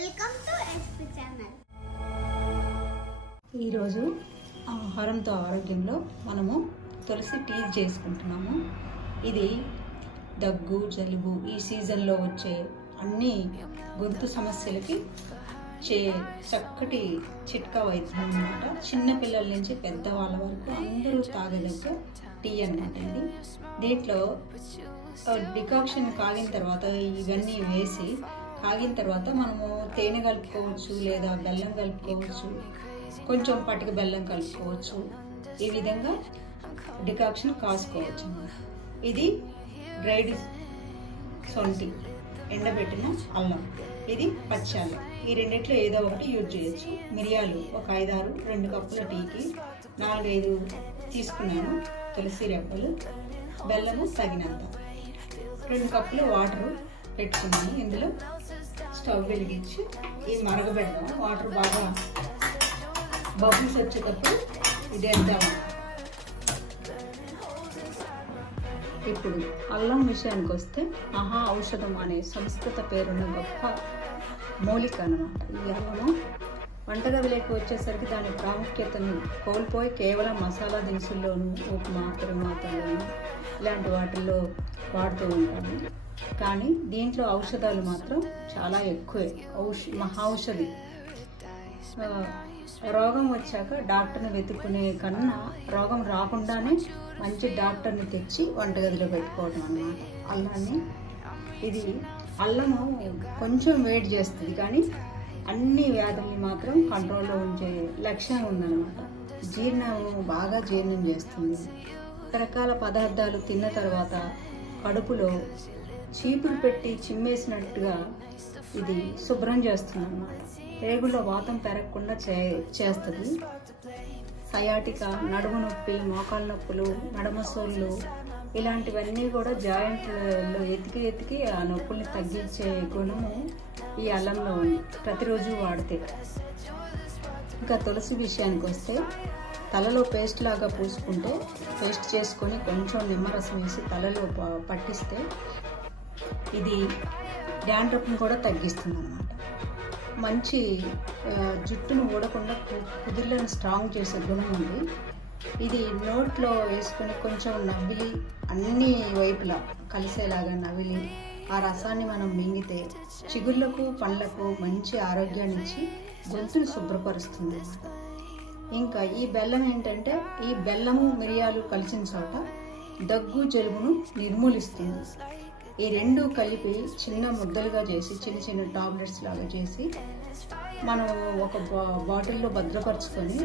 Welcome to SP channel. ఈరోజు ఆహారంతో ఆరోగ్యంలో మనము తులసి టీ చేసుకుంటున్నాము. ఇది దగ్గు, జలుబు, ఈ సీజన్లో వచ్చే అన్ని గొంతు సమస్యలకి చక్కటి చిట్కా వైద్యం అన్నమాట. చిన్నపిల్లల నుంచి పెద్దవాళ్ళ వరకు అందరూ తాగదగ్గ టీ అన్నమాట. ఇది దీంట్లో డికాక్షన్ కాగిన తర్వాత ఇవన్నీ వేసి కాగిన తర్వాత మనము తేనె కలుపుకోవచ్చు, లేదా బెల్లం కలుపుకోవచ్చు, కొంచెం పటిక బెల్లం కలుపుకోవచ్చు. ఈ విధంగా డికాక్షన్ కాసుకోవచ్చు. ఇది డ్రైడ్ సొంటి, ఎండబెట్టిన అల్లం, ఇది పచ్చి అల్లం. ఈ రెండిట్లో ఏదో ఒకటి యూజ్ చేయొచ్చు. మిరియాలు ఒక 5-6, 2 కప్పుల టీకి 4-5 తీసుకున్నాను. తులసి రెబ్బలు, బెల్లము తగినంత, 2 కప్పుల వాటర్ పెట్టుకున్నాను. ఇందులో స్టవ్ వెలిగించి ఈ మరగబెడదాం. వాటర్ బాగా బబుల్స్ వచ్చేటప్పుడు ఇది వేద్దాం. ఇప్పుడు అల్లం విషయానికి వస్తే మహా ఔషధం అనే సంస్కృత పేరున్న గొప్ప మూలిక అన్నమాట. ఈ అల్లము వంటగదిలోకి వచ్చేసరికి దాని ప్రాముఖ్యతను కోల్పోయి కేవలం మసాలా దినుసుల్లోనూ, ఉప్మా, తిరుమాతల్లోనూ ఇలాంటి వాటిల్లో వాడుతూ ఉంటాము. కానీ దీంట్లో ఔషధాలు మాత్రం చాలా ఎక్కువే. మహా ఔషధి. రోగం వచ్చాక డాక్టర్ని వెతుక్కునే కన్నా రోగం రాకుండానే మంచి డాక్టర్ని తెచ్చి వంటగదిలో పెట్టుకోవడం అన్నమాట అల్లాన్ని. ఇది అల్లము కొంచెం వేడి చేస్తుంది, కానీ అన్ని వ్యాధుల్ని మాత్రం కంట్రోల్లో ఉంచే లక్షణం ఉందన్నమాట. బాగా జీర్ణం చేస్తుంది. రకరకాల పదార్థాలు తిన్న తర్వాత కడుపులో చీపురు పెట్టి చిమ్మేసినట్టుగా ఇది శుభ్రం చేస్తుంది అన్నమాట. రేగుల్లో వాతం పెరగకుండా చేస్తుంది. సయాటిక, నడుము నొప్పి, మోకాళ్ళ నొప్పులు, నడమసోళ్ళు ఇలాంటివన్నీ కూడా జాయింట్లో ఎతికి ఆ నొప్పుల్ని తగ్గించే గుణము ఈ అల్లంలో ఉంది, ప్రతిరోజు వాడితే. ఇంకా తులసి విషయానికి వస్తే తలలో పేస్ట్ లాగా పూసుకుంటే, పేస్ట్ చేసుకొని కొంచెం నిమ్మరసం వేసి తలలో పట్టిస్తే ఇది డాండ్రఫ్ని కూడా తగ్గిస్తుంది అన్నమాట. మంచి జుట్టును ఊడకుండా కుదిర్లను స్ట్రాంగ్ చేసే గుణం ఉంది. ఇది నోట్లో వేసుకొని కొంచెం నవ్విలి, అన్ని వైపులా కలిసేలాగా నవ్విలి ఆ రసాన్ని మనం మింగితే చిగుళ్ళకు, పండ్లకు మంచి ఆరోగ్యాన్ని ఇచ్చి గొంతును శుభ్రపరుస్తుంది. ఇంకా ఈ బెల్లం ఏంటంటే, ఈ బెల్లము మిరియాలు కలిసిన చోట దగ్గు, జలుబును నిర్మూలిస్తుంది. ఈ రెండు కలిపి చిన్న ముద్దలుగా చేసి, చిన్న చిన్న టాబ్లెట్స్ లాగా చేసి మనం ఒక బాటిల్లో భద్రపరుచుకొని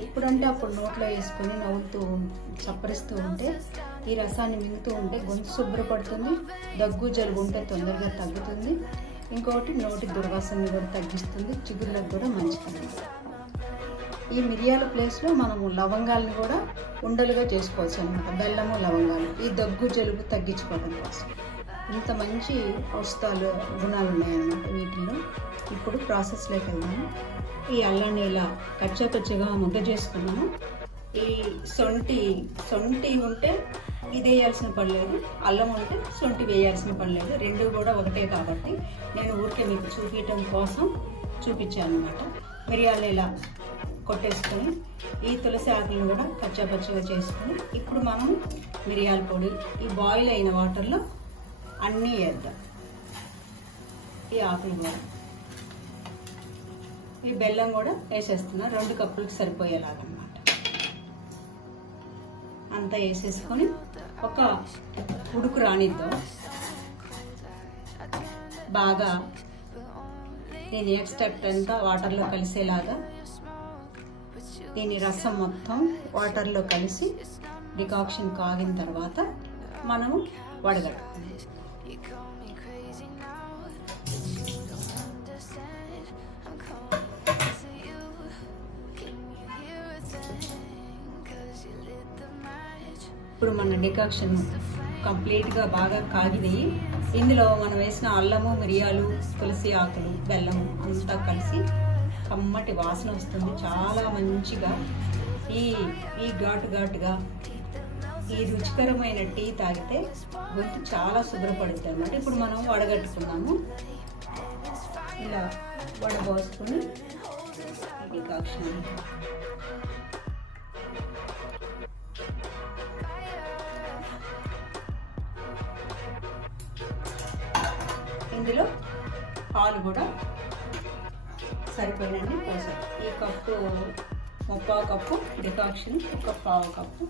ఎప్పుడంటే అప్పుడు నోట్లో వేసుకొని నవ్వుతూ చప్పరిస్తూ ఉంటే, ఈ రసాన్ని మింగుతూ ఉంటే గొంతు శుభ్రపడుతుంది. దగ్గు, జలుబు ఉంటే తొందరగా తగ్గుతుంది. ఇంకొకటి నోటి దుర్వాసనని కూడా తగ్గిస్తుంది, చిగుళ్ళకు కూడా మంచిది. ఈ మిరియాల ప్లేస్లో మనము లవంగాలను కూడా ఉండలుగా చేసుకోవచ్చు అన్నమాట. బెల్లము, లవంగాలు ఈ దగ్గు, జలుబు తగ్గించుకోవడం కోసం. ఇంత మంచి ఔషధాలు గుణాలు ఉన్నాయన్నమాట వీటిల్లో. ఇప్పుడు ప్రాసెస్లోకి వెళ్దాము. ఈ అల్లాన్ని ఇలా కచ్చపచ్చగా ముద్ద చేసుకున్నాము. ఈ సొంటి ఉంటే ఇది వేయాల్సిన పని లేదు, అల్లం ఉంటే సొంటి వేయాల్సిన పని లేదు. రెండు కూడా ఒకటే కాబట్టి నేను ఊరికే మీకు చూపించడం కోసం చూపించాను అన్నమాట. మిరియాలు ఇలా కొట్టేసుకొని ఈ తులసి ఆకులను కూడా కచ్చాపచ్చగా చేసుకొని ఇప్పుడు మనం మిరియాల పొడి ఈ బాయిల్ అయిన వాటర్లో అన్నీ వేద్దాం. ఈ ఆకులు కూడా, ఈ బెల్లం కూడా వేసేస్తున్నా 2 కప్పులకు సరిపోయేలాగన్నమాట. అంతా వేసేసుకొని ఒక ఉడుకు రానిద్దాం. బాగా దీని ఎక్స్ట్రాక్ట్ అంతా వాటర్లో కలిసేలాగా దీని రసం మొత్తం వాటర్లో కలిసి డికాక్షన్ కాగిన తర్వాత మనము వడగట్టుకుందాం. ఇప్పుడు మన డికాక్షన్ కంప్లీట్గా బాగా కాగినాయి. ఇందులో మనం వేసిన అల్లము, మిరియాలు, తులసి ఆకులు, బెల్లము అంతా కలిసి కమ్మటి వాసన వస్తుంది. చాలా మంచిగా ఈ ఘాటుగా ఈ రుచికరమైన టీ తాగితే గొంతు చాలా శుభ్రపడుతుంది అన్నమాట. ఇప్పుడు మనం వడగట్టుకున్నాము. ఇలా వడబోసుకుని డికాక్షన్ ఇందులో పాలు కూడా సరిపోయినండి పోసారు. ఈ కప్పు 1/4 కప్పు డికాక్షన్, 1/4 కప్పు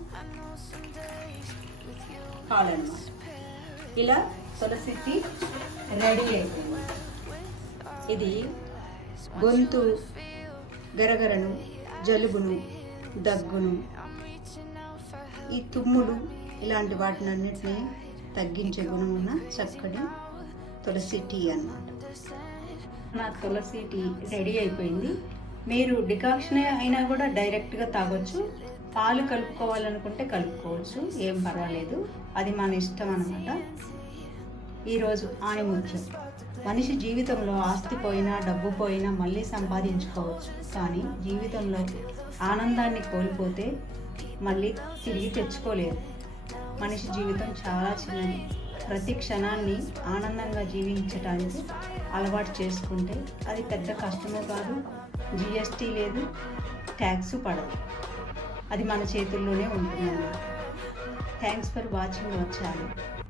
పాలు అన్నమాట. ఇలా తులసి టీ రెడీ అయిపోయింది. ఇది గొంతు గరగరను, జలుబును, దగ్గును, ఈ తుమ్ములు ఇలాంటి వాటినన్నిటినీ తగ్గించే గుణం ఉన్న చక్కటి తులసి టీ అన్నమాట. నా తులసి టీ రెడీ అయిపోయింది. మీరు డికాక్షన్ అయినా కూడా డైరెక్ట్గా తాగొచ్చు, పాలు కలుపుకోవాలనుకుంటే కలుపుకోవచ్చు, ఏం పర్వాలేదు, అది మన ఇష్టం అన్నమాట. ఈరోజు ఆణిముత్యం. మనిషి జీవితంలో ఆస్తి పోయినా డబ్బు పోయినా మళ్ళీ సంపాదించుకోవచ్చు, కానీ జీవితంలో ఆనందాన్ని కోల్పోతే మళ్ళీ తిరిగి తెచ్చుకోలేదు. మనిషి జీవితం చాలా చిన్నది. ప్రతి క్షణాన్ని ఆనందంగా జీవించడానికి అలవాటు చేసుకుంటే అది పెద్ద కష్టమో కాదు, జిఎస్టీ లేదు, ట్యాక్స్ పడదు, అది మన చేతుల్లోనే ఉంటుందన్నమాట. Thanks for watching our channel.